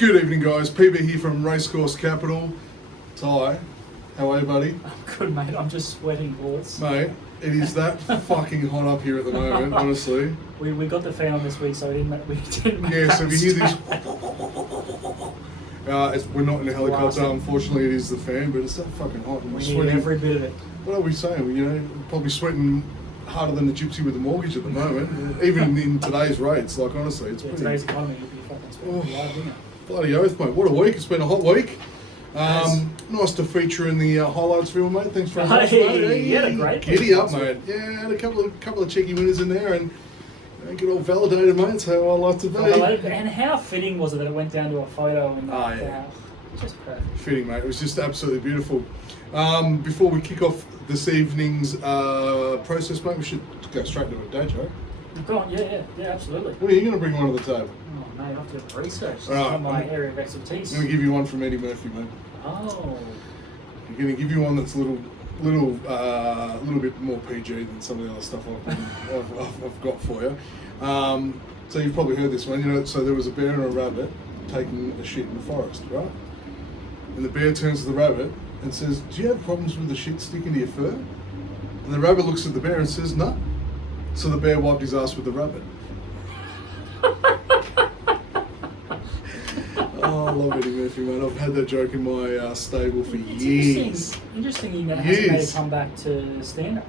Good evening, guys. PB here from Racecourse Capital. Ty, how are you, buddy? I'm good, mate. I'm just sweating bullets. Mate, it is that fucking hot up here at the moment, honestly. We got the fan on this week, so we didn't make Yeah, so if you hear this... this... we're not in a helicopter, Blasting. Unfortunately it is the fan, but it's that fucking hot. And We we're need sweating. every bit of it. What are we saying? We're probably sweating harder than the gypsy with the mortgage at the moment. Even in today's rates, like honestly, it's Yeah, pretty... today's economy, you'd be fucking sweating live, wouldn't you? Bloody oath, mate. What a week. It's been a hot week. Nice to feature in the highlights reel, mate. Thanks very much, mate. Hey, you had a great Giddy week up, last mate. Yeah, had a couple of cheeky winners in there and get all validated, mate. That's how I like to be. And how fitting was it that it went down to a photo and just perfect. Fitting, mate. It was just absolutely beautiful. Before we kick off this evening's process, mate, we should go straight to a day joke. Go on, yeah, absolutely. What are you going to bring one to the table? Oh, mate, I have to do research. It's Right. not my area of expertise. I'm going to give you one from Eddie Murphy, mate. Oh. I'm going to give you one that's a little bit more PG than some of the other stuff I've got for you. So you've probably heard this one. So there was a bear and a rabbit taking a shit in the forest, right? And the bear turns to the rabbit and says, "Do you have problems with the shit sticking to your fur?" And the rabbit looks at the bear and says, "No." So the bear wiped his ass with the rabbit. Oh, I love Eddie Murphy, mate. I've had that joke in my stable for It's years. interesting he hasn't made a comeback to stand-up.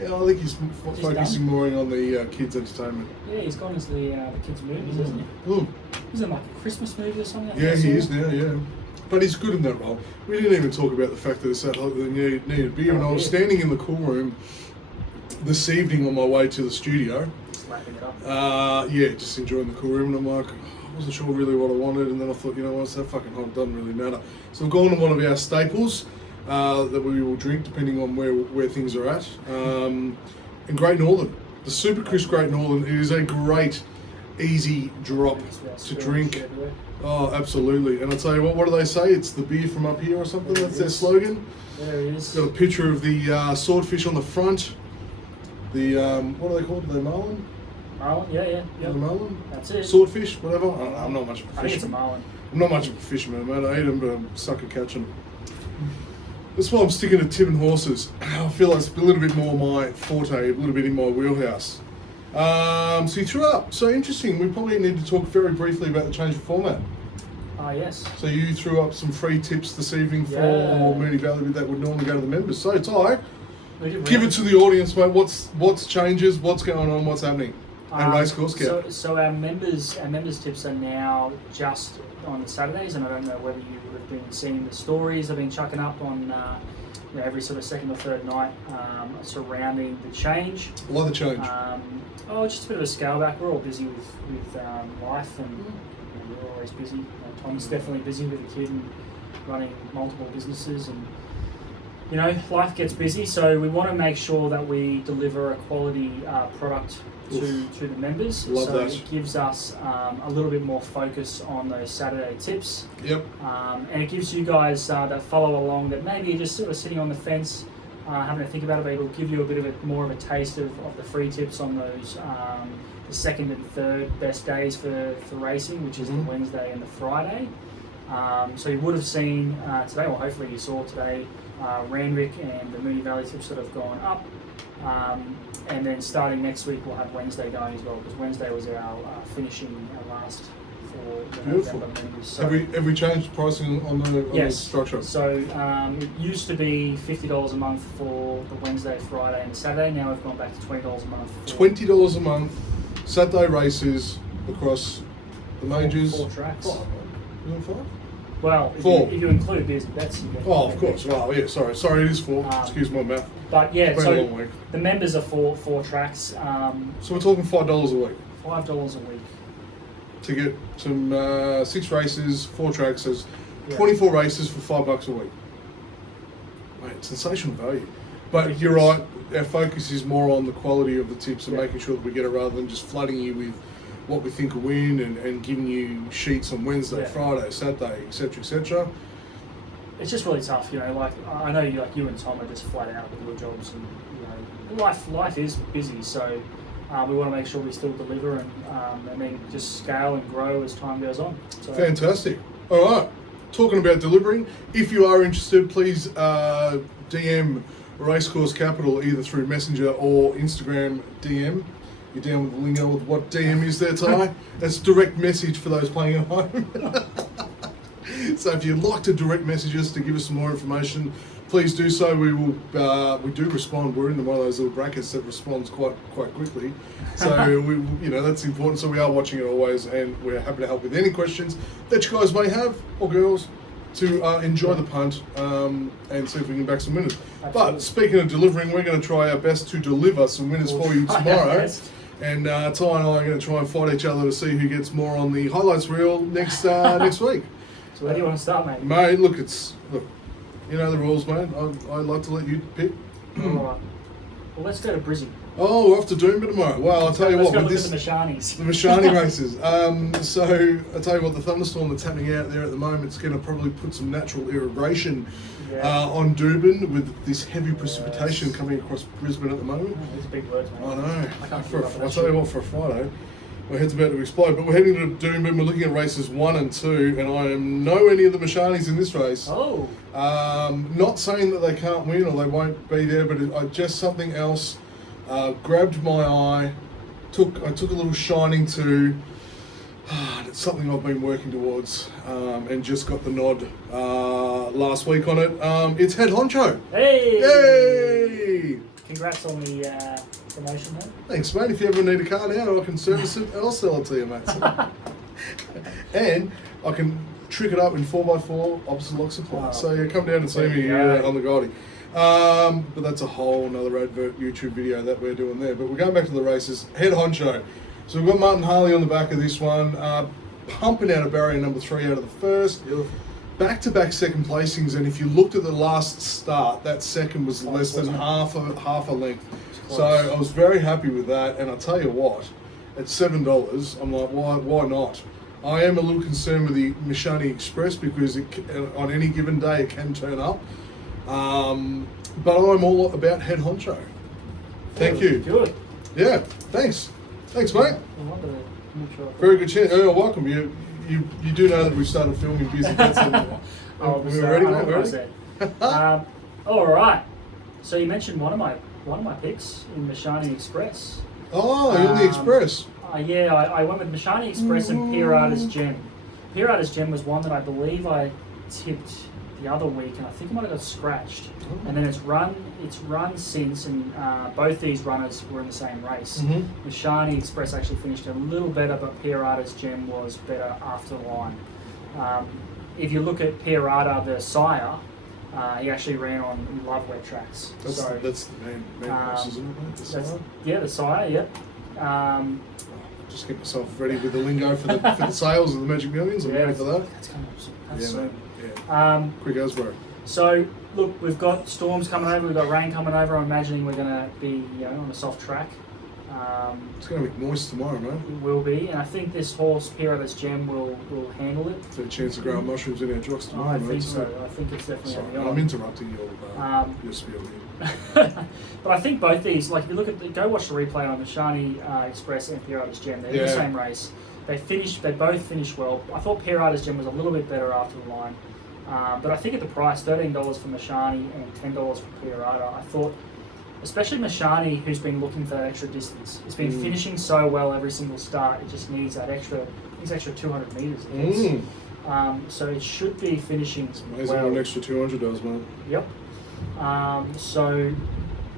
Yeah, I think he's He's focusing more on the kids' entertainment. Yeah, he's gone into the kids' movies, hasn't he? Mm. Isn't it like a Christmas movie or something? Yeah, he is now, yeah. But he's good in that role. We didn't even talk about the fact that it's that hot that they needed beer. And I was standing in the cool room this evening on my way to the studio. Slapping it up. Just enjoying the cool room. And I'm like, I wasn't sure really what I wanted. And then I thought, you know what, it's that fucking hot, it doesn't really matter. So I've gone to one of our staples that we will drink depending on where things are at. And Great Northern. The Super Crisp Great Northern. It is a great, easy drop to drink. Oh, absolutely. And I'll tell you what do they say? It's the beer from up here or something? That's their slogan. There it is. Got a picture of the swordfish on the front. The, what are they called? Are they marlin? Marlin, yeah. The marlin? That's it. Swordfish, whatever. I don't know, I'm not much of a I think it's a fisherman. marlin. I'm not much of a fisherman, mate. I eat them, but I'm sucker catching them. That's why I'm sticking to Tim and horses. I feel like it's a little bit more my forte, a little bit in my wheelhouse. So you threw up. So interesting. We probably need to talk very briefly about the change of format. Yes. So you threw up some free tips this evening for Mooney Valley that would normally go to the members. So Ty, give it to the audience, mate. What's changes? What's going on? What's happening? And Racecourse Cap. So our members tips are now just on the Saturdays, and I don't know whether you would have been seeing the stories I've been chucking up on every sort of second or third night surrounding the change. Why the change? Just a bit of a scale back. We're all busy with life, and we're always busy. Tom's definitely busy with a kid and running multiple businesses, and life gets busy. So we want to make sure that we deliver a quality product to the members. Love so that. It gives us a little bit more focus on those Saturday tips. Yep. And it gives you guys that follow along that maybe you're just sort of sitting on the fence, having to think about it, but it'll give you a bit of more of a taste of the free tips on those the second and third best days for racing, which is the Wednesday and the Friday. So you would have seen today, or hopefully you saw today, Randwick and the Mooney Valley tips that have gone up. And then starting next week, we'll have Wednesday going as well, because Wednesday was our finishing last for the Beautiful. November members. So, Have we changed pricing on the structure? So it used to be $50 a month for the Wednesday, Friday, and Saturday. Now we've gone back to $20 a month. $20 a month, Saturday races across the majors. Four tracks. Five. You want five? Well, Four. if you include Bets Dec, you get. Oh, of course. Well, yeah. Sorry, it is four. Excuse my math. But yeah, It's been a long so week. the members are four tracks. So we're talking $5 a week $5 a week. to get some 6 races, 4 tracks. There's 24 races for $5 a week. Mate, sensational value. But you're right. Our focus is more on the quality of the tips and making sure that we get it rather than just flooding you with what we think will win and giving you sheets on Wednesday, Friday, Saturday, etc., etc. It's just really tough, like I know you and Tom are just flat out with your jobs, and life is busy, so we want to make sure we still deliver and then just scale and grow as time goes on. So, fantastic. All right. Talking about delivering, if you are interested, please DM Racecourse Capital either through Messenger or Instagram DM. You're down with the lingo with what DM is there, Ty? That's direct message for those playing at home. So if you'd like to direct message us to give us some more information, please do so. We will. We do respond. We're in one of those little brackets that responds quite quickly. So we, that's important. So we are watching it always, and we're happy to help with any questions that you guys may have, or girls, to enjoy the punt and see if we can back some winners. Absolutely. But speaking of delivering, we're going to try our best to deliver some winners for you tomorrow. And Ty and I are going to try and fight each other to see who gets more on the highlights reel next week. So where do you want to start, mate? Mate, look, you know the rules, mate. I'd like to let you pick. All right. Well, let's go to Brizzy. Oh, we're off to Doomba tomorrow. Well, I'll tell you what. Let's go look at the Mashanis. The Mashani races. So I'll tell you what, the thunderstorm that's happening out there at the moment is going to probably put some natural irrigation on Doomben with this heavy precipitation coming across Brisbane at the moment. Oh, these are big words, mate. I know. I can't I'll tell you what, for a Friday, my head's about to explode. But we're heading to Doomben. We're looking at races 1 and 2, and I am nowhere near the Mashanis in this race. Oh. Not saying that they can't win or they won't be there, but just something else grabbed my eye. I took a little shining to. It's something I've been working towards and just got the nod last week on it. It's Head Honcho. Hey! Yay! Congrats on the promotion, mate. Thanks, mate. If you ever need a car now, I can service it. I'll sell it to you, mate. And I can trick it up in 4x4 opposite lock supply. Wow. So yeah, come down and see me on the Goldie. But that's a whole another advert YouTube video that we're doing there. But we're going back to the races. Head Honcho. So we've got Martin Harley on the back of this one, pumping out a barrier number 3 out of the first. Beautiful. Back-to-back second placings, and if you looked at the last start, that second was less than half a length. So I was very happy with that, and I'll tell you what, at $7, I'm like, why not? I am a little concerned with the Mashani Express because on any given day it can turn up. But I'm all about Head Honcho. Thank you. Good. Yeah, thanks. Thanks, mate. Very good chance. Oh, welcome. You do know that we've started filming Busy Bets. We're ready, mate. Ready? All right. So you mentioned one of my picks in Mashani Express. Oh, you're on the Express. Yeah, I went with Mashani Express and Pirata's Gem. Pirata's Gem was one that I believe I tipped the other week, and I think I might have got scratched. Oh. And then it's run since, and both these runners were in the same race. Mm-hmm. Mashani Express actually finished a little better, but Pirata's Gem was better after the line. If you look at Pirata, the sire, he actually ran on love wet tracks. That's the main horse, isn't it? The sire? Yeah, the sire, yep. Just get myself ready with the lingo for the sales of the Magic Millions. I'm ready for that. That's coming up soon. Man. Yeah. Quick as bro. So, look, we've got storms coming over, we've got rain coming over. I'm imagining we're going to be on a soft track. It's going to be moist tomorrow, mate. It will be, and I think this horse, Pirata's Gem, will handle it. There's a chance of growing mushrooms in our jocks tomorrow, I think so. I think it's definitely Sorry, on the I'm interrupting your spiel here. But I think both these, like if you look at go watch the replay on the Mashani Express and Pirata's Gem. They're in the same race. They both finished well. I thought Pirata's Gem was a little bit better after the line. But I think at the price, $13 for Mashani and $10 for Pirata, I thought, especially Mashani, who's been looking for that extra distance. It's been finishing so well every single start. It just needs that extra 200 metres. So it should be finishing amazing what an extra 200 does, man. Yep. So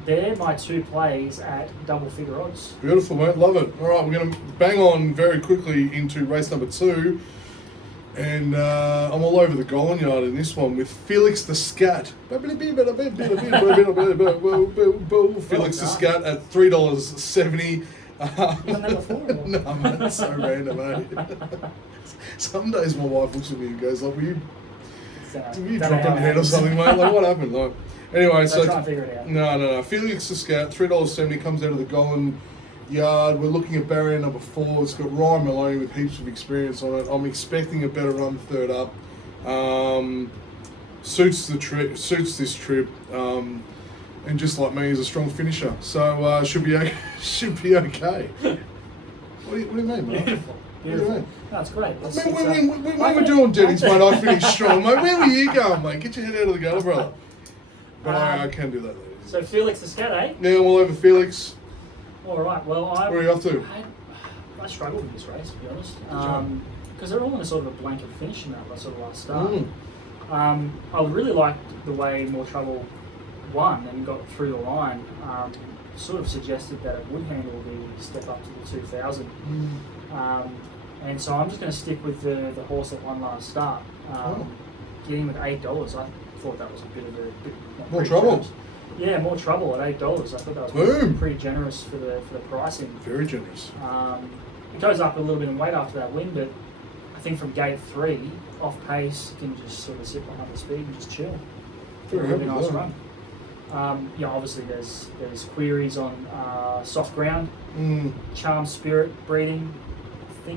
they're my two plays at double figure odds. Beautiful, mate. Love it. All right, we're going to bang on very quickly into race number 2. And I'm all over the Golan Yard in this one with Felix the Scat. Felix the Scat at $3.70. No, man, that's so random, eh? Some days my wife looks at me and goes, like, were you dropping a head or something, mate? Like, what happened? Like, anyway, so try and figure it out. No. Felix the Scat, $3.70 comes out of the Golan Yard. We're looking at barrier number 4. It's got Ryan Maloney with heaps of experience on it. I'm expecting a better run third up. Suits this trip. and just like me, is a strong finisher. So should be should be okay. What do you mean, mate? Beautiful. What do you mean? That's great. When we're doing Denny's, mate, I finish strong, mate. Where were you going, mate? Get your head out of the gutter, brother. But I can do that, ladies. So Felix the Scat, eh? Yeah, I'm all over Felix. All right. Well, Where are you off to? I struggled with this race, to be honest, because they're all in a sort of a blanket finish in that sort of last start. I really liked the way More Trouble won and got through the line. Sort of suggested that it would handle the step up to the 2000. And so I'm just going to stick with the horse that won last start. Getting with $8, I thought that was a bit More Trouble. Generous. Yeah, More Trouble at $8. I thought that was pretty generous for the pricing. Very generous. It goes up a little bit in weight after that win, but I think from gate 3, off pace, you can just sort of sit behind the speed and just chill. Very really nice run. Obviously there's queries on soft ground, Charm Spirit breeding. I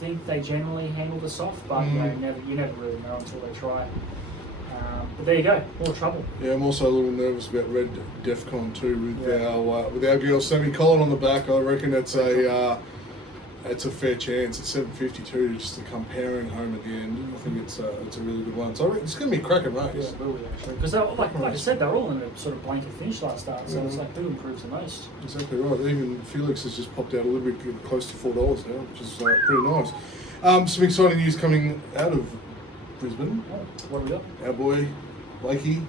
think they generally handle the soft, but you never really know until they try. But there you go, More Trouble. Yeah, I'm also a little nervous about Red Defcon too with our girl Sammy Collin on the back. I reckon it's a fair chance. It's 7.52 just to come powering home at the end. I think it's a really good one. So it's going to be a cracking race. Yeah, it will be actually. Because like I said, they're all in a sort of blanket finish last start. So it's like who improves the most. Exactly right. Even Felix has just popped out a little bit close to $4 now, which is pretty nice. Some exciting news coming out of Brisbane. What have we got? Our boy Blakey.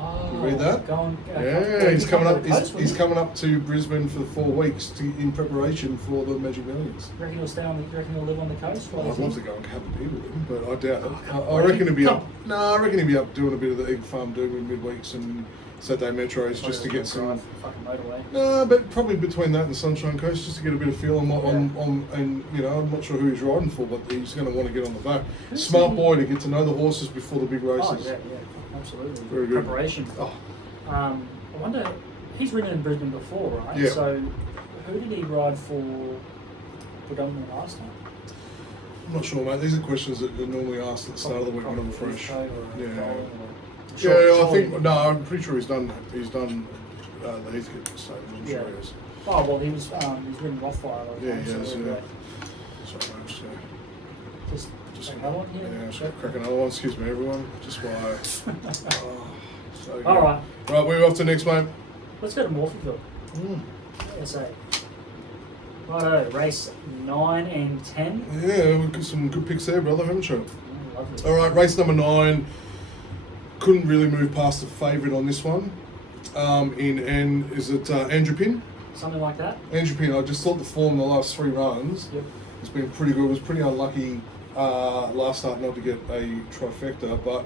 Oh, you read that? He's coming up. He's coming up to Brisbane for 4 weeks in preparation for the Magic Millions. Reckon he'll stay on? Reckon he'll live on the coast? I'd love to go and have a beer with him, but I doubt it. I reckon he'll be up. No, I reckon he'll be up doing a bit of the egg farm doing midweeks and Saturday metros just to get some. Fucking motorway. No, but probably between that and Sunshine Coast, just to get a bit of feel on and I'm not sure who he's riding for, but he's going to want to get on the back. Smart boy to get to know the horses before the big races. Oh yeah. Absolutely. Very good. Preparation. I wonder, he's ridden in Brisbane before, right? Yeah. So, who did he ride for predominantly last time? I'm not sure, mate. These are questions that are normally asked at the start of the week when I'm fresh. I'm pretty sure he's done the Heathcote Stable. I'm sure he is. Oh well, he's ridden Rothfire. Yeah, he has. Sorry, mate, just another one here? Yeah, just crack another one. Excuse me, everyone. Just why. So good. All right. Right, we're off to next, mate. Let's go to Morphettville. SA. Righto, race 9 and 10. Yeah, we've got some good picks there, brother, haven't you? Oh, lovely. All right, race number 9. Couldn't really move past the favourite on this one. Is it Andrew Pin? Something like that. Andrew Pin. I just thought the form the last 3 runs has been pretty good. It was pretty unlucky last start not to get a trifecta, but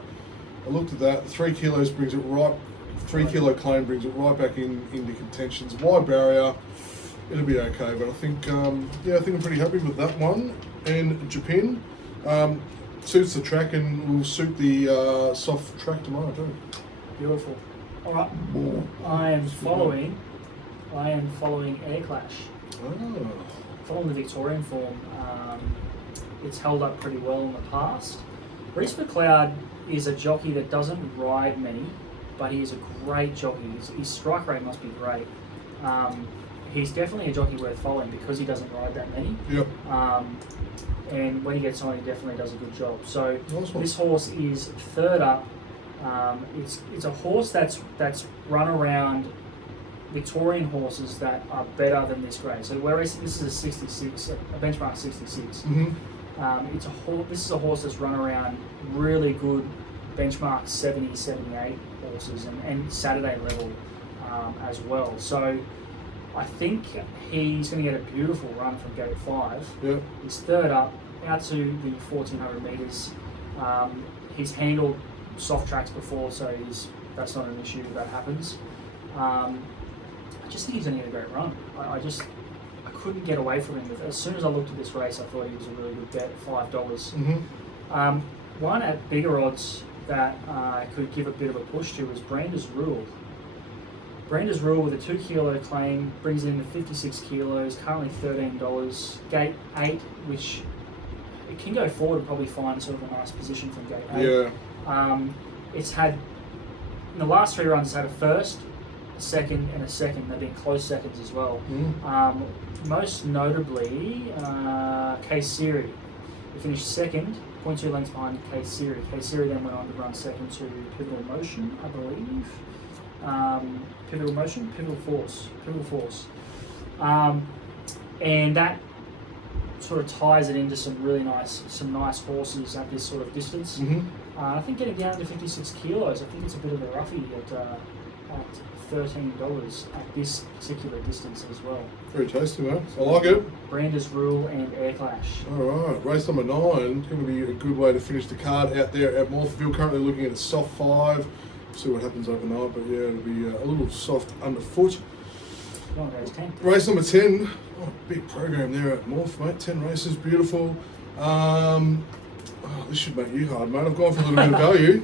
I looked at that. 3 kilos brings it right. 3 kilo claim brings it right back into contentions. Wide barrier. It'll be okay, but I think I'm pretty happy with that one. And Japan suits the track and will suit the soft track tomorrow too. Beautiful. All right. I am following Air Clash. Oh. Following the Victorian form, it's held up pretty well in the past. Reese McLeod is a jockey that doesn't ride many, but he is a great jockey. His strike rate must be great. He's definitely a jockey worth following because he doesn't ride that many. Yep. And when he gets on, he definitely does a good job. So nice this horse is third up. It's a horse that's run around Victorian horses that are better than this grade. So whereas this is a 66, a benchmark 66. This is a horse that's run around really good benchmark 70, 78 horses and Saturday level as well. So I think he's going to get a beautiful run from gate 5. Yep. He's third up, out to the 1400 metres. He's handled soft tracks before, so that's not an issue if that happens. I just think he's going to get a great run. I couldn't get away from him. As soon as I looked at this race, I thought he was a really good bet at $5. One at bigger odds that I could give a bit of a push to was Brander's Rule. Brander's Rule with a 2 kilo claim brings it into 56 kilos, currently $13. Gate 8, which it can go forward and probably find sort of a nice position from gate 8. Yeah. It's had in the last 3 runs, it's had a first, a second, and a second. They've been close seconds as well. Most notably, K-Siri. He finished second, 0.2 lengths behind K-Siri. K-Siri then went on to run second to Pivotal Motion, I believe. Pivotal Force. And that sort of ties it into some nice horses at this sort of distance. I think getting down to 56 kilos, I think it's a bit of a roughie at $13 at this particular distance as well. Very tasty, mate. I like it. Brander's Rule and Air Clash. All right, race number 9 is going to be a good way to finish the card out there at Morpheville. Currently looking at a soft 5. See what happens overnight, but yeah, it'll be a little soft underfoot. Race 10. Race number 10. Oh, big program there at Morph, mate. 10 races, beautiful. This should make you hard, mate. I've gone for a little bit of value.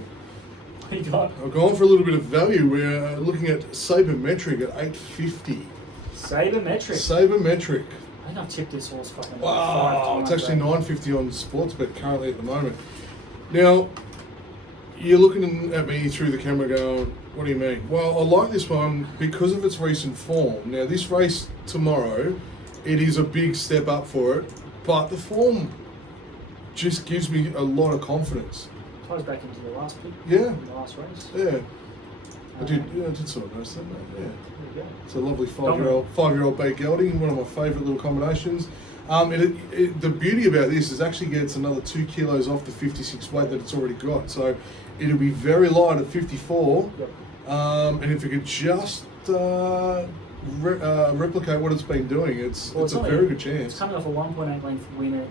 What you got? I've gone for a little bit of value. We're looking at Sabermetric at $8.50. Sabermetric. I think I've tipped this horse fucking Wow, 5 it's times. actually $9.50 on Sportsbet currently at the moment. Now, you're looking at me through the camera going, what do you mean? Well, I like this one because of its recent form. Now, this race tomorrow, it is a big step up for it, but the form just gives me a lot of confidence. Ties back into the last pick. Yeah. In the last race. Yeah. I did sort of notice that, mate. Yeah. There you go. It's a lovely five-year-old bay gelding, one of my favourite little combinations. The beauty about this is actually gets another 2 kilos off the 56 weight that it's already got. So it'll be very light at 54. Yep. And if it could just replicate what it's been doing, it's a very good chance. It's coming off a 1.8 length win at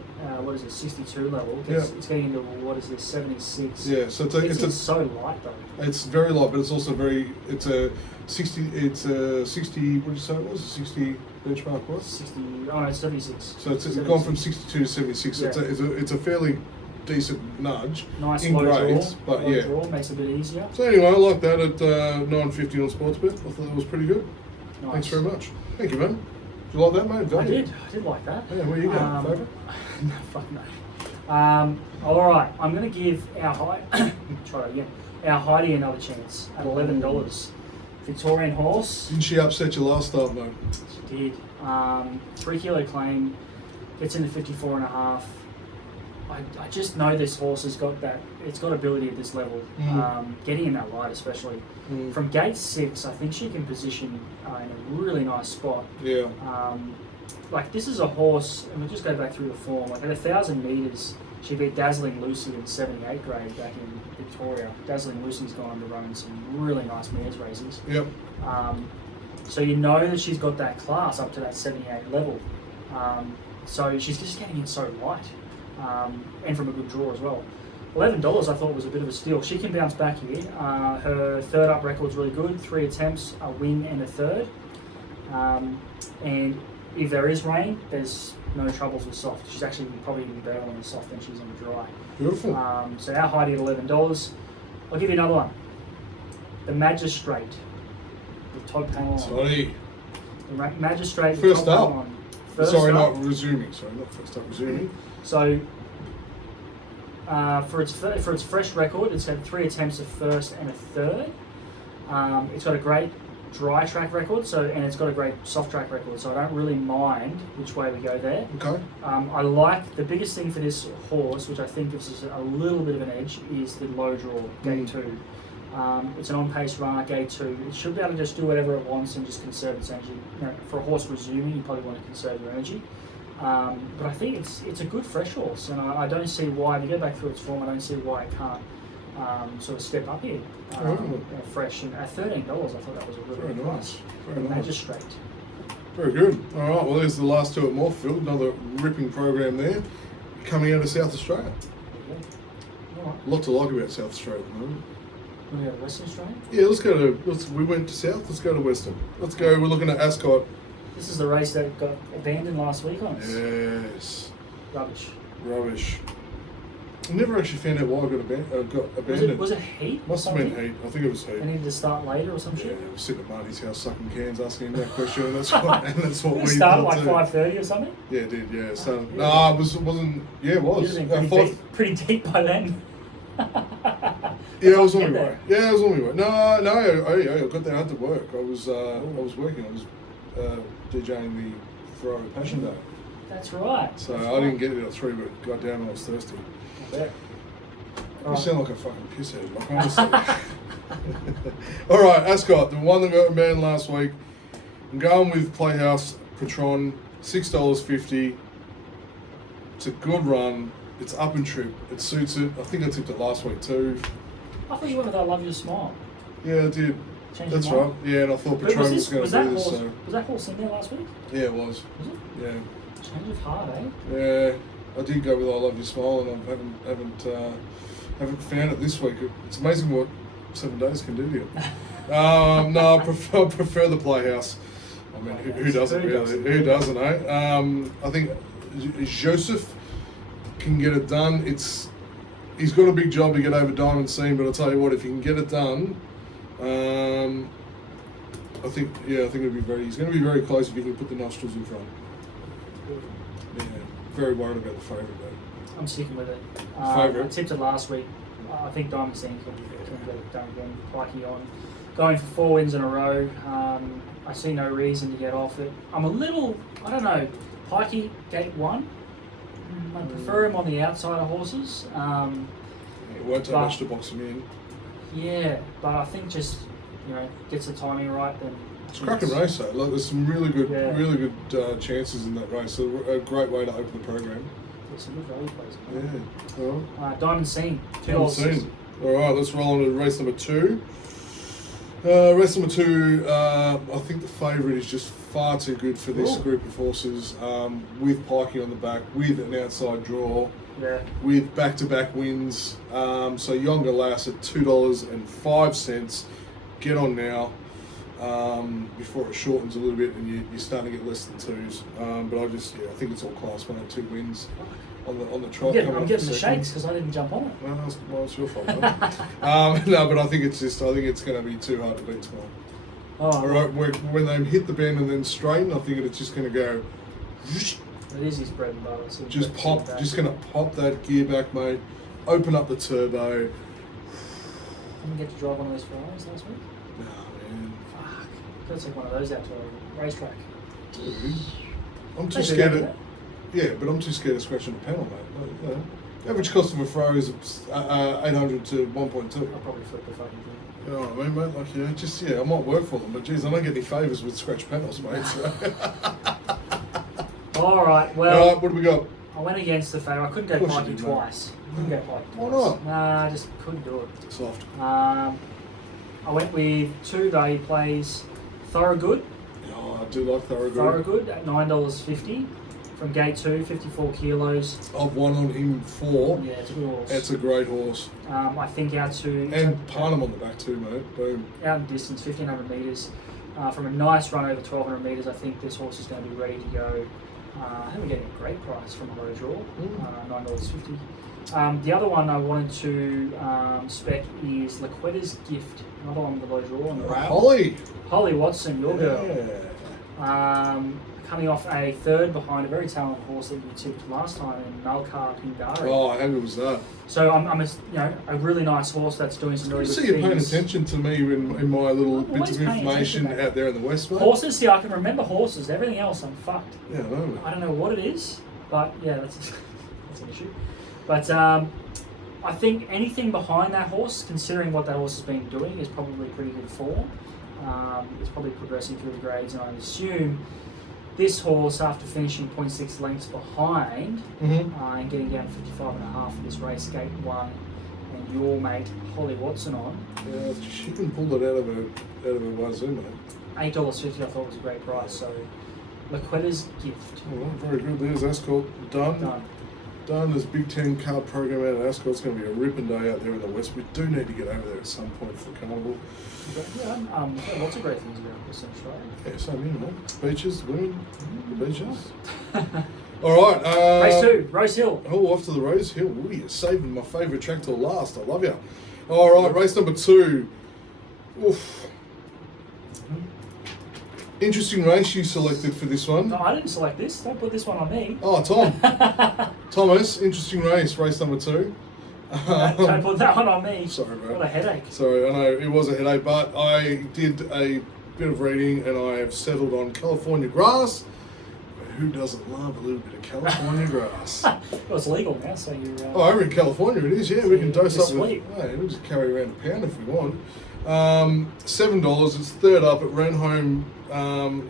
62 level. It's getting into 76. Yeah, so it's so light though. It's very light, but it's also it's a 60. What did you say it was? A 60 benchmark was? 60. Oh no, it's 76. So it's gone from 62 to 76. Yeah. It's a fairly decent nudge Nice in low grades, draw. but Low yeah. draw makes it a bit easier. So anyway, I like that at $9.50 on Sportsbet. I thought that was pretty good. Nice. Thanks very much. Thank you, man. Did you like that, mate? Value. I did like that. Yeah, where you going? Favourite? No, fuck no. All right, I'm going to give our Heidi another chance at $11. Victorian horse. Didn't she upset you last start, mate? She did. 3 kilo claim, gets into 54.5. I just know this horse has got that. It's got ability at this level. Getting in that light, especially from gate 6, I think she can position in a really nice spot. Yeah. Like this is a horse, and we'll just go back through the form. Like at 1,000 meters, she beat Dazzling Lucy in 78 grade back in Victoria. Dazzling Lucy's gone on to run in some really nice mares races. Yep. So you know that she's got that class up to that 78 level. So she's just getting in so light, and from a good draw as well. $11 I thought was a bit of a steal. She can bounce back here. Her third up record's really good. 3 attempts, a win and a third. And if there is rain, there's no troubles with soft. She's actually probably even better on the soft than she's on the dry. Beautiful. So our Heidi at $11. I'll give you another one. The Magistrate with Todd Panel. Sorry. The Magistrate with First Todd up. Panel on. First Sorry, up. not resuming. Sorry, not first up, resuming. So for its fresh record, it's had 3 attempts, a first and a third. It's got a great dry track record, and it's got a great soft track record, so I don't really mind which way we go there. Okay. I like the biggest thing for this horse, which I think gives us a little bit of an edge, is the low draw, gate 2. It's an on-pace runner, gate 2. It should be able to just do whatever it wants and just conserve its energy. You know, for a horse resuming, you probably want to conserve your energy. But I think it's a good fresh horse, and I don't see why, if you go back through its form, I don't see why it can't sort of step up here. Fresh, and at $13, I thought that was a really good price. Very nice. Magistrate. Very good. All right, well, there's the last 2 at Morpheville. Another ripping program there. Coming out of South Australia. All right. A lot to like about South Australia at the moment. Want to go to Western Australia? Yeah, we went to South, let's go to Western. Let's go, we're looking at Ascot. This is the race that got abandoned last week on us. Yes. Rubbish. I never actually found out why I got abandoned. Was it heat? Must have been heat. I think it was heat. They needed to start later or some Yeah, shit? I was sitting at Marty's house sucking cans asking him that question, and that's what Did we it start thought at too. like 5:30 or something? Yeah, it did, yeah. So, Yeah. no, it wasn't, yeah, it was. You'd have been pretty deep by then. Yeah, I was on Get my way. there. Yeah, I was on my way. No, I got there. I had to work. I was working. I was DJing the Ferrari Passion Day. That's right. So That's I right. didn't get it at 3, but got down when I was thirsty. I bet. You sound like a fucking pisshead, like honestly. All right, Ascot, the one that got banned last week. I'm going with Playhouse Patron, $6.50. It's a good run. It's up and trip. It suits it. I think I tipped it last week too. I thought you went with I Love Your Smile. Yeah, I did. Changed That's your right. mind? Yeah, and I thought But Patron was that going to do this. horse? So Was that horse in there last week? yeah, it was. Was it? Yeah, Change of heart, eh? yeah. I did go with I Love Your Smile, and I haven't found it this week. It's amazing what 7 days can do to you. No, I prefer the Playhouse. I mean, who doesn't really? Who doesn't, eh? I think Joseph can get it done. He's got a big job to get over Diamond Scene, but I'll tell you what, if he can get it done, I think he's going to be very close if he can put the nostrils in front. Yeah, very worried about the favourite though. I'm sticking with it. Favourite? I tipped it last week. I think Diamond Scene can get it done again. Pikey on. Going for 4 wins in a row. I see no reason to get off it. I'm a little, I don't know, Pikey, gate 1. I prefer him on the outside of horses. It won't take much to box him in. Yeah, but I think just, gets the timing right, then. It's a cracking race though. Like, there's some really good chances in that race. So a great way to open the program. There's some good value plays. Yeah. All right. Diamond Scene. Diamond Scene. All right, let's roll on to race number 2. Race number 2, I think the favourite is just far too good for this group of horses, with Pikey on the back, with an outside draw, with back-to-back wins. So Yonga Lass at $2.05. Get on now before it shortens a little bit and you're starting to get less than 2s. But I think it's all class 1 and 2 wins on the trot. I'm getting the shakes because I didn't jump on it. Well, it's your fault. No, but I think it's going to be too hard to beat tomorrow. Oh, Right, when they hit the bend and then straighten, I think it's just going to go. It is his bread and butter. So Just going to pop that gear back, mate. Open up the turbo. Didn't get to drive one of those Ferraris last week. No, man. Fuck. Gotta take one of those out to a racetrack. Dude, I'm too They do scared that, of. Yeah, but I'm too scared of scratching the panel, mate. Like, average cost of a Ferrari is 800 to 1.2. I'll probably flip the fucking thing. You know what I mean, mate? I might work for them, but geez, I don't get any favours with scratch panels, mate. So. All right, well. All right, what do we got? I went against the favourite. I couldn't go Of course you Pikey did, twice. Couldn't go Pikey Why twice. not? Nah, I just couldn't do it. Soft. I went with 2 value plays. Thorogood. Oh, I do like Thorogood. Thorogood at $9.50 from gate 2, 54 kilos. I've won on him 4. Yeah, it's a good horse. It's a great horse. I think out to... And Parnham on the back too, mate. Boom. Out in distance, 1,500 metres. From a nice run over 1,200 metres, I think this horse is going to be ready to go. I think we're getting a great price from a low draw, $9.50. The other one I wanted to spec is Laquetta's Gift, another one with a low draw on the rail. Holly Watson, your girl. Coming off a 3rd behind a very talented horse that you tipped last time in Malkar Pindari. Oh, how good was that? So I'm a really nice horse that's doing some really good things. I see you paying attention to me in my little I'm bits of information out there in the West, mate. Horses, see, I can remember horses. Everything else, I'm fucked. Yeah, I know, mate. I don't know what it is, but yeah, that's an issue. But I think anything behind that horse, considering what that horse has been doing, is probably pretty good form. It's probably progressing through the grades, and I assume this horse, after finishing 0.6 lengths behind and getting down 55.5 for this race, gate 1, and your mate Holly Watson on. Yeah, she can pull it out of her wazoo, mate. $8.50 I thought was a great price. So Laquetta's Gift. All right, very good. There's Ascot done. There's a Big 10 card program out at Ascot. It's going to be a ripping day out there in the West. We do need to get over there at some point for the carnival. Yeah, lots of great things about Western Australia. Yeah, same here, mate. Beaches, women, the beaches. All right. Race 2, Rose Hill. Oh, off to the Rose Hill. Ooh, you're saving my favourite track till last. I love you. All right, race number 2. Oof. Interesting race you selected for this one. No, I didn't select this. Don't put this one on me. Oh, Tom. Thomas, interesting race number 2. Don't put that one on me. Sorry, bro. What a headache. Sorry, I know it was a headache, but I did a bit of reading and I have settled on California grass. But who doesn't love a little bit of California grass? Well, it's legal now, so you're... Oh, over in California it is, yeah. So We can dose up sweet. with... Hey, we'll just carry around a pound if we want. $7, it's third up. It ran home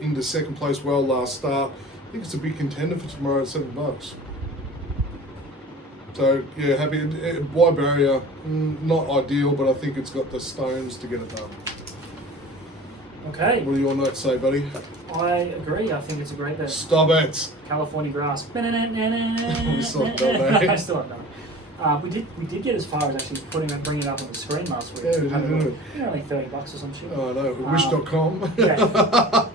into second place well last start. I think it's a big contender for tomorrow at $7. So, yeah, happy. Wide barrier, not ideal, but I think it's got the stones to get it done. Okay. What do your notes say, buddy? I agree. I think it's a great bet. Stop it. California grass. We still haven't done that. I still haven't done it. We did get as far as actually bringing it up on the screen last week. Yeah, we did, didn't we? Only $30 or some shit. Oh, no. Wish.com. Yeah.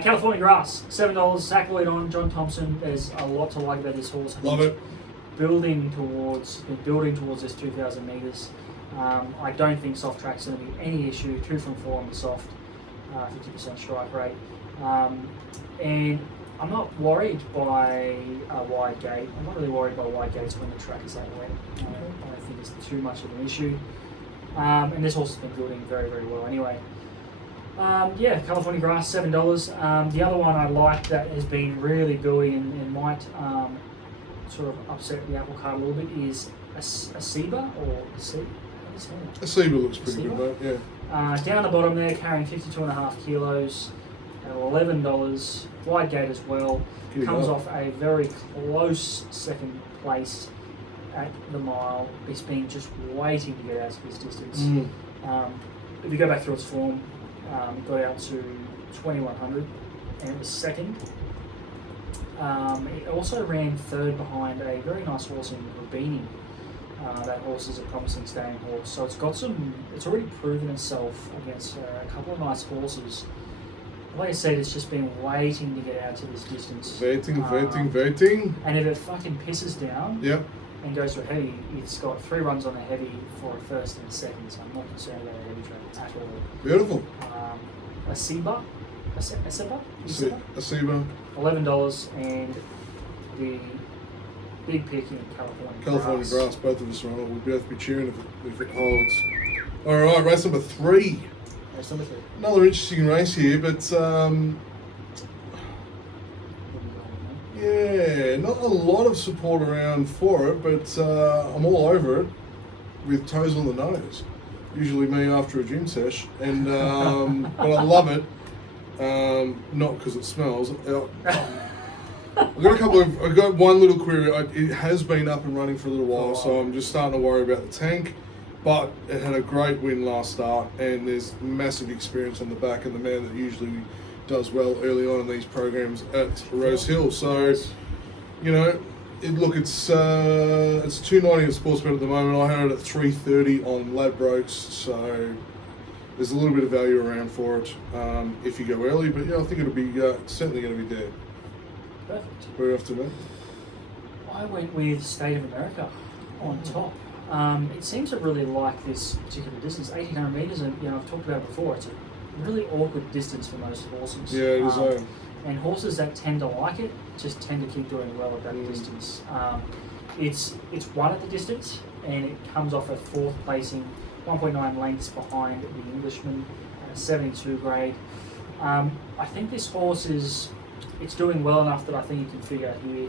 California grass, $7. Sack lead on John Thompson. There's a lot to like about this horse. Love it. Building towards this 2,000 metres. I don't think soft track's going to be any issue. 2 from 4 on the soft, 50% strike rate, and I'm not worried by a wide gate. I'm not really worried by wide gates when the track is that wet. I don't think it's too much of an issue. And this horse has been building very, very well anyway. California grass, $7. The other one I like that has been really building and might sort of upset the apple cart a little bit is a Seba or a Seba. A Seba looks pretty good, mate. Yeah. Down the bottom there, carrying 52.5 kilos at $11. Wide gate as well. Comes off a very close second place at the mile. It's been just waiting to get out to this distance. If you go back through its form, it got out to 2100 and it was second. It also ran third behind a very nice horse in Rubini. That horse is a promising staying horse, so it's already proven itself against a couple of nice horses. Like I said, it's just been waiting to get out to this distance. Waiting. And if it fucking pisses down and goes to a heavy, it's got 3 runs on a heavy for a first and a second, so I'm not concerned about a heavy track at all. Beautiful. A Seba? $11, and the big pick in California grass. Both of us are on it. We'll both be cheering if it holds. All right, race number 3. Another interesting race here, but not a lot of support around for it, but I'm all over it with toes on the nose. Usually me after a gym sesh, and but I love it. Not because it smells. I've got one little query. It has been up and running for a little while, so I'm just starting to worry about the tank. But it had a great win last start, and there's massive experience on the back, and the man that usually does well early on in these programs at Rose Hill. So, it's $2.90 at Sportsbet at the moment. I had it at $3.30 on Ladbrokes, so there's a little bit of value around for it if you go early. But I think it'll be certainly going to be there. Perfect. Where are you off to, mate? I went with State of America on top. It seems to really like this particular distance, 1,800 metres, and I've talked about it before. It's a really awkward distance for most horses. Yeah, it is. And horses that tend to like it just tend to keep doing well at that distance. It's won at the distance, and it comes off a 4th placing, 1.9 lengths behind the Englishman, 72 grade. I think this horse it's doing well enough that I think you can figure here.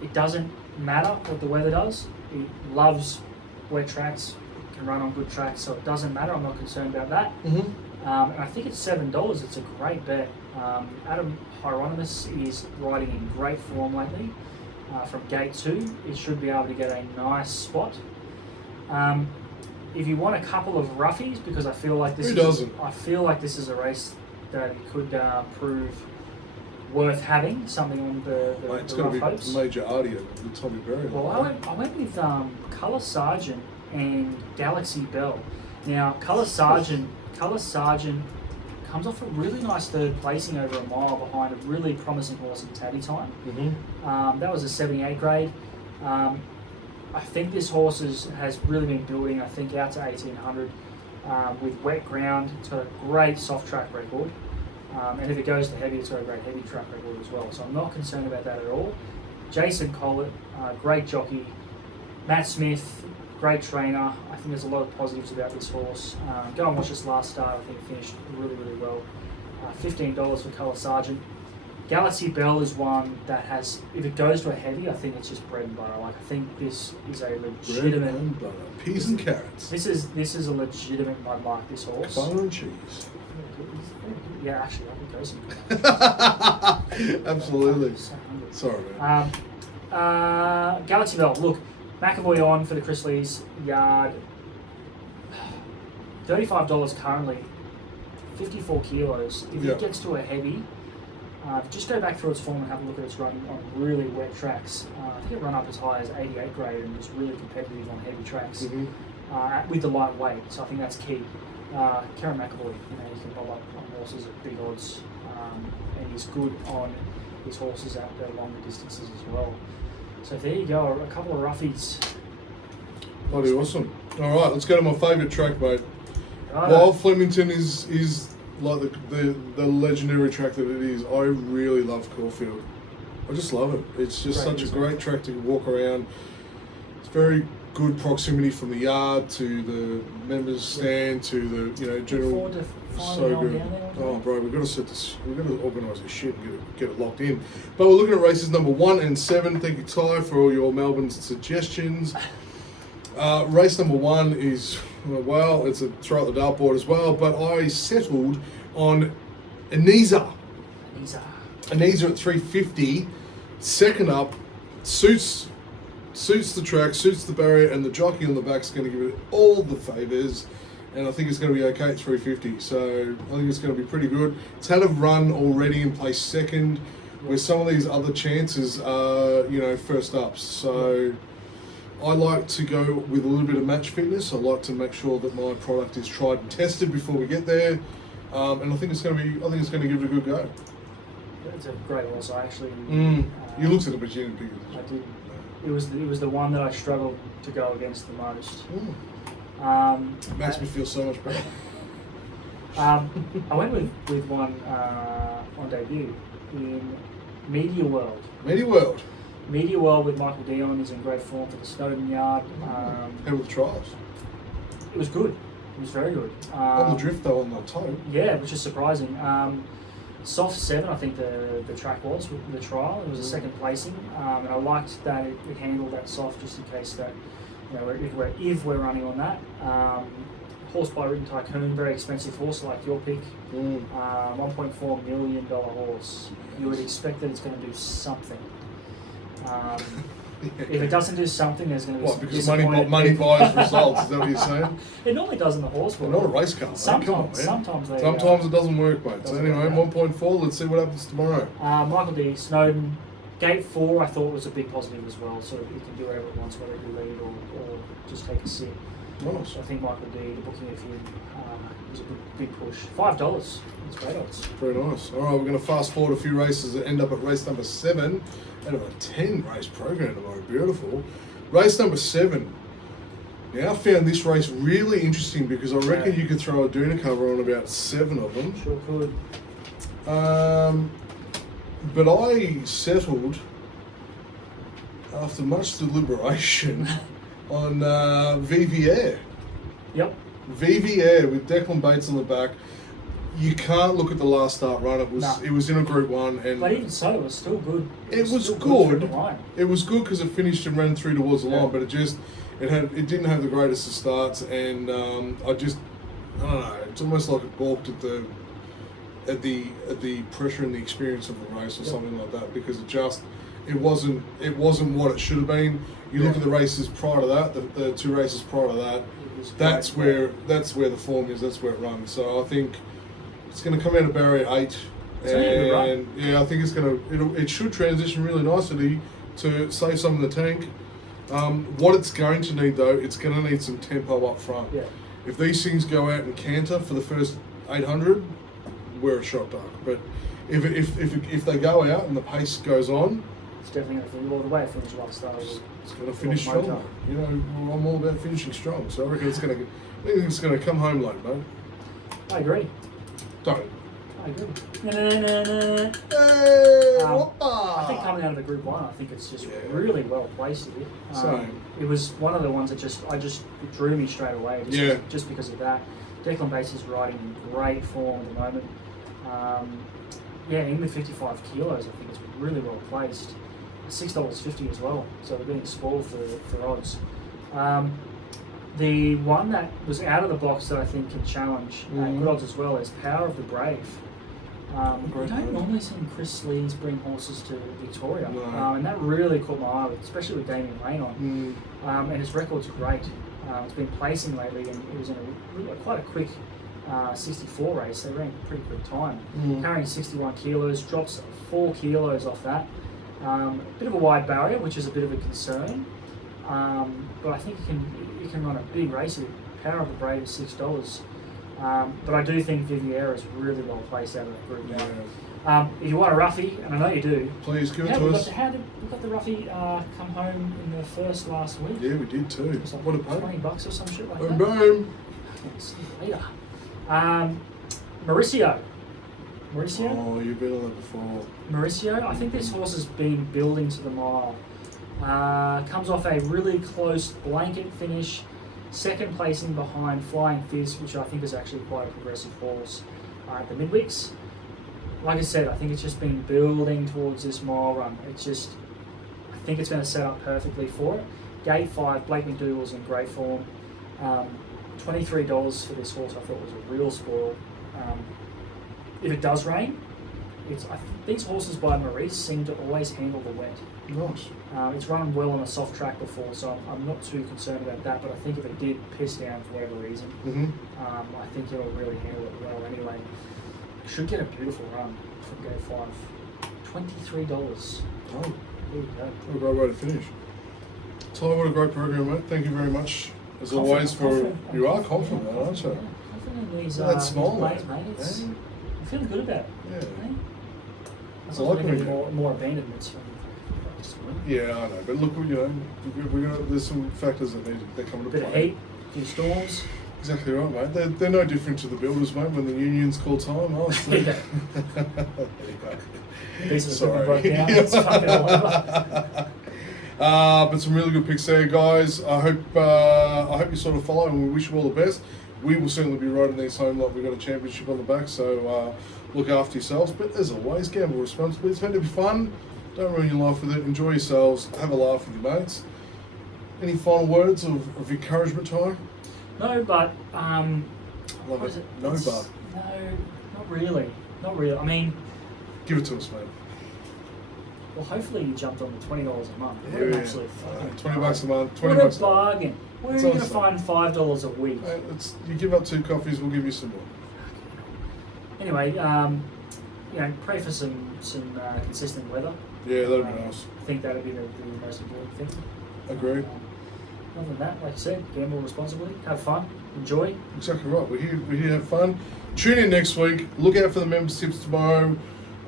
It doesn't matter what the weather does. It loves wet tracks, it can run on good tracks, so it doesn't matter. I'm not concerned about that. And I think it's $7. It's a great bet. Adam Hieronymus is riding in great form lately. From gate 2, it should be able to get a nice spot. If you want a couple of roughies, because I feel like this is a race that could prove worth having something on the it's rough going hopes. to be major Artie with Tommy Berry. Well, I went with Colour Sergeant and Galaxy Bell. Now, Colour Sergeant comes off a really nice 3rd placing over a mile behind a really promising horse in Tabby Time. That was a 78 grade. I think this horse has really been building, I think, out to 1,800 with wet ground. It's got a great soft track record. And if it goes to heavy, it's got a great heavy track record as well. So I'm not concerned about that at all. Jason Collett, great jockey, Matt Smith, great trainer. I think there's a lot of positives about this horse. Go and watch this last start. I think it finished really, really well. $15 for Colour Sergeant. Galaxy Bell is one that has, if it goes to a heavy, I think it's just bread and butter. Like, I think this is a legitimate... Bread and butter. Peas and carrots. This is a legitimate mud mark, this horse. Butter and cheese. Yeah, actually, I could go some. Absolutely. So hungry. Sorry, man. Galaxy Bell. Look, McAvoy on for the Chris Lees yard. $35 currently. 54 kilos. If Yeah. it gets to a heavy, just go back through its form and have a look at its run on really wet tracks. I think it ran up as high as 88 grade and was really competitive on heavy tracks with the light weight. So I think that's key. Karen McAvoy, he can bob up on horses at big odds, and he's good on his horses at the longer distances as well. So there you go, a couple of roughies. Bloody awesome. All right, let's go to my favourite track, mate. Right. While Flemington is like the legendary track that it is, I really love Caulfield. I just love it. It's just such a great track to walk around. It's very good proximity from the yard to the members stand to the general. So good. Oh, bro, we've got to set this. We've got to organise this shit and get it locked in. But we're looking at races number 1 and 7. Thank you, Ty, for all your Melbourne suggestions. Race number 1 is, well, it's a throw at the dartboard as well, but I settled on Anisa. Anisa at 350. Second up, suits the track, suits the barrier, and the jockey on the back is going to give it all the favours. And I think it's going to be okay at 350. So I think it's going to be pretty good. It's had a run already in place second, where some of these other chances are, first ups. So I like to go with a little bit of match fitness. I like to make sure that my product is tried and tested before we get there. And I think it's going to give it a good go. It's a great horse. I actually. You looked at it, but you didn't pick it. I did. It was the one that I struggled to go against the most. It makes me feel so much better. I went with one on debut in Media World. Media World with Michael Dion is in great form for the Snowden yard. How were the trials? It was good. It was very good. On the drift though, on the toe. Yeah, which is surprising. Soft 7, I think the track was with the trial. It was a second placing, and I liked that it handled that soft just in case that if we're running on that. Horse by Written Tycoon, very expensive horse like your pick. $1.4 million horse. You would expect that it's going to do something. If it doesn't do something, there's going to be because money buys results. Is that what you're saying? It normally does in the horse world. Not a race car. Sometimes Sometimes it doesn't work, mate. So anyway, 1.4. Let's see what happens tomorrow. Michael D. Snowden. Gate 4 I thought was a big positive as well, so it can do whatever it wants, whether it lead or just take a sit. Nice. So I think Michael D, the booking of him, was a big push. $5. It's great odds. Very nice. All right, we're going to fast forward a few races that end up at race number 7 out of a 10 race program tomorrow. Beautiful. Race number 7. Now I found this race really interesting because I reckon you could throw a Duna cover on about 7 of them. Sure could. But I settled, after much deliberation, on VV Yep. VV with Declan Bates on the back. You can't look at the last start run. It was in a Group 1, and but even so, it was still good. It was still good. through the line. It was good because it finished and ran through towards the line, but it didn't have the greatest of starts, and I don't know. It's almost like it balked at the pressure and the experience of the race or something like that, because it wasn't what it should have been. You look at the races prior to that, the 2 races prior to that, that's where the form is, that's where it runs. So I think it's going to come out of barrier 8, and I think it should transition really nicely to save some of the tank. What it's going to need though, it's going to need some tempo up front. Yeah. If these things go out and canter for the first 800, we're a shot dark. But if they go out and the pace goes on, it's definitely going to finish all the way from last start. It's going to finish strong. I'm all about finishing strong, so I reckon it's going to come home late, mate. I agree. Don't. Oh, good. No. Hey, I think coming out of the Group 1, I think it's just really well placed here. It was one of the ones that it drew me straight away, just because of that. Declan Bates is riding in great form at the moment. Even with 55 kilos, I think it's really well placed. $6.50 as well, so we're getting spoiled for odds. The one that was out of the box that I think can challenge good odds as well is Power of the Brave. We don't normally see Chris Lees bring horses to Victoria, and that really caught my eye, especially with Damien Lane on. And his record's great. It's been placing lately, and it was in quite a quick 64 race. They ran a pretty quick time, carrying 61 kilos, drops 4 kilos off that. Bit of a wide barrier, which is a bit of a concern, but I think it can run a big race with Power of the Brave is $6. But I do think Viviera is really well placed out of that group now. If you want a roughie, and I know you do, please give it to us. How did we got the roughie come home in the first last week? Yeah, we did too. It was like what a pay. $20 or some shit like boom, that. Boom. See you later. Mauricio. Oh, you've been on that before. Mauricio, I think this horse has been building to the mile. Comes off a really close blanket finish, second placing behind Flying Fizz, which I think is actually quite a progressive horse at the midweeks. Like I said, I think it's just been building towards this mile run. I think it's going to set up perfectly for it. Gate 5, Blake McDougall's in great form. $23 for this horse I thought was a real spoil. If it does rain, these horses by Maurice seem to always handle the wet. Nice. It's run well on a soft track before, so I'm not too concerned about that, but I think if it did piss down for whatever reason, I think it'll really handle it well anyway. Should get a beautiful run from Gate 5. $23. Oh, there you go. What a great way to finish. Ty, what a great program, mate. Thank you very much, as always, for... You are confident, aren't you? Confident in these, that small, plays, mate. I'm feeling good about it. Yeah. It's like more abandonments from yeah, I know, but look, there's some factors that come into play. Bit of heat, a few storms. Exactly right, mate. They're no different to the builders, mate, when the unions call time. Yeah. Sorry. Broke down. It's fucking all over. But some really good picks there, guys. I hope you sort of follow, and we wish you all the best. We will certainly be riding these home like we've got a championship on the back, so look after yourselves. But as always, gamble responsibly. It's meant to be fun. Don't ruin your life with it. Enjoy yourselves. Have a laugh with your mates. Any final words of encouragement, Ty? No, but Love it. No, but no, not really. Not really. I mean, give it to us, mate. Well, hopefully you jumped on the $20 a month. Yeah, what an absolute fucking $20 a month. $20 what a bargain. Where are you going to find $5 a week? You give up 2 coffees, we'll give you some more. Anyway, pray for some consistent weather. Yeah, that'd be nice. I think that'd be the most important thing. Agreed. Other than that, like I said, gamble responsibly, have fun, enjoy. Exactly right. We're here to have fun. Tune in next week. Look out for the members tips tomorrow,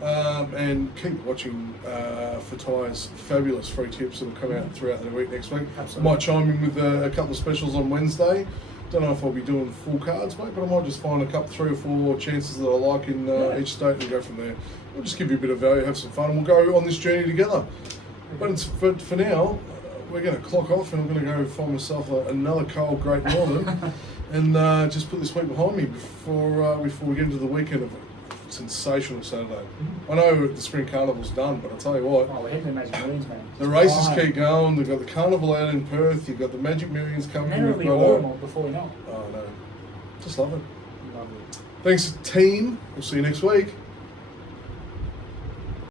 and keep watching for Ty's fabulous free tips that will come out throughout the week next week. Absolutely. I might chime in with a couple of specials on Wednesday. Don't know if I'll be doing full cards, mate, but I might just find a couple, 3 or 4 chances that I like in each state and go from there. We'll just give you a bit of value, have some fun, and we'll go on this journey together. But for now, we're going to clock off, and I'm going to go find myself another cold Great Northern and just put this week behind me before we get into the weekend of a sensational Saturday. I know the Spring Carnival's done, but I'll tell you what. Oh, we're heading to Magic Millions, man. The races keep going. They've got the Carnival out in Perth. You've got the Magic Millions coming. And then it'll be normal before we know it. Oh, no. Just love it. Lovely. Thanks, team. We'll see you next week.